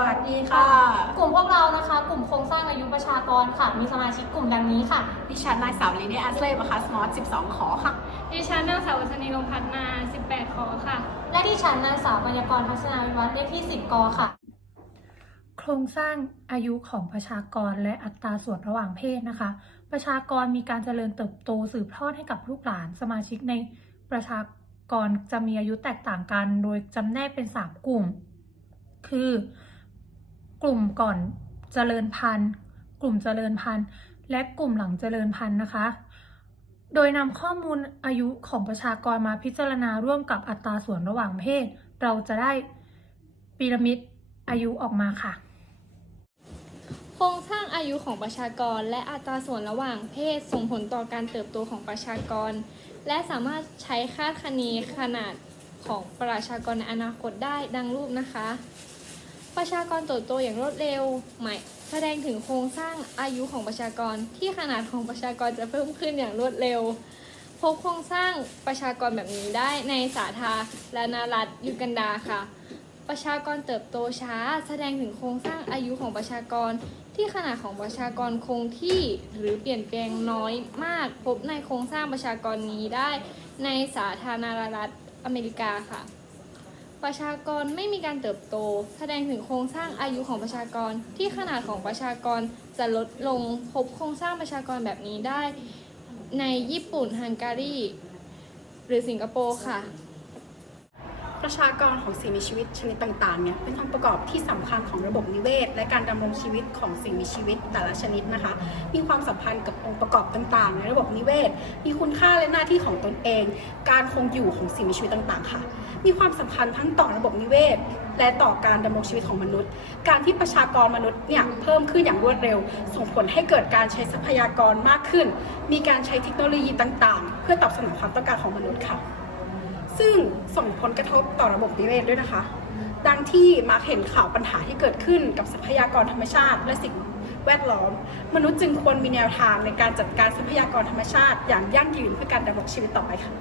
วัสดีค่ะ กลุ่มพวกเรานะคะ กลุ่มโครงสร้างอายุประชากรค่ะ มีสมาชิกกลุ่มดังนี้ค่ะดิฉันนายสาวลีเนียอัสเล่บคัสมอส12 ขอค่ะ ดิฉันนางสาววัฒนีลงพัฒนา 18 ขอค่ะ และที่ฉันนางสาวปัญญากรทัศนาวิวัฒน์เลขที่ 10กค่ะ โครงสร้างอายุของประชากรและอัตราส่วนระหว่างเพศนะคะ ประชากรมีการเจริญเติบโตสืบทอดให้กับลูกหลานสมาชิกในประชากรจะมีอายุแตกต่างกัน โดยจำแนกเป็น 3 กลุ่ม คือ กลุ่มก่อนเจริญพันธุ์ กลุ่มเจริญพันธุ์ และกลุ่มหลังเจริญพันธุ์นะคะ โดยนำข้อมูลอายุของประชากรมาพิจารณาร่วมกับอัตราส่วนระหว่างเพศ เราจะได้พีระมิดอายุออกมาค่ะ โครงสร้างอายุของประชากรและอัตราส่วนระหว่างเพศส่งผลต่อการเติบโตของประชากร และสามารถใช้คาดคะเนขนาดของประชากรในอนาคตได้ดังรูปนะคะ ประชากรเติบโตอย่างรวดเร็วหมายแสดงถึงโครงสร้างอายุของประชากรที่ขนาดของประชากรจะเพิ่มขึ้นอย่างรวดเร็ว พบโครงสร้างประชากรแบบนี้ได้ในสาธารณรัฐยูกันดาค่ะ ประชากรเติบโตช้า แสดงถึงโครงสร้างอายุของประชากรที่ขนาดของประชากรคงที่หรือเปลี่ยนแปลงน้อยมาก พบในโครงสร้างประชากรนี้ได้ในสาธารณรัฐอเมริกาค่ะ ประชากรไม่มีการเติบโต แสดงถึงโครงสร้างอายุของประชากรที่ขนาดของประชากรจะลดลงพบโครงสร้างประชากรแบบนี้ได้ ในญี่ปุ่นฮังการีหรือสิงคโปร์ค่ะ ประชากรของสิ่งมีชีวิตชนิดต่างๆเนี่ยเป็นองค์ประกอบที่สำคัญของระบบนิเวศ และการดำรงชีวิตของสิ่งมีชีวิตแต่ละชนิดนะคะ มีความสัมพันธ์กับองค์ประกอบต่างๆ ในระบบนิเวศ มีคุณค่าและหน้าที่ของตนเอง การคงอยู่ของสิ่งมีชีวิตต่างๆ ค่ะ มีความสัมพันธ์ทั้งต่อระบบนิเวศ และต่อการดำรงชีวิตของมนุษย์ การที่ประชากรมนุษย์เนี่ยเพิ่มขึ้นอย่างรวดเร็ว ส่งผลให้เกิดการใช้ทรัพยากรมากขึ้น มีการใช้เทคโนโลยีต่างๆ เพื่อตอบสนองความต้องการของมนุษย์ค่ะ ซึ่งส่งผลกระทบต่อระบบนิเวศด้วยนะคะ ดังที่มาเห็นข่าวปัญหาที่เกิดขึ้นกับทรัพยากรธรรมชาติ และสิ่งแวดล้อม มนุษย์จึงควรมีแนวทางในการจัดการทรัพยากรธรรมชาติ อย่างยั่งยืนเพื่อการดำรงชีวิตต่อไปค่ะ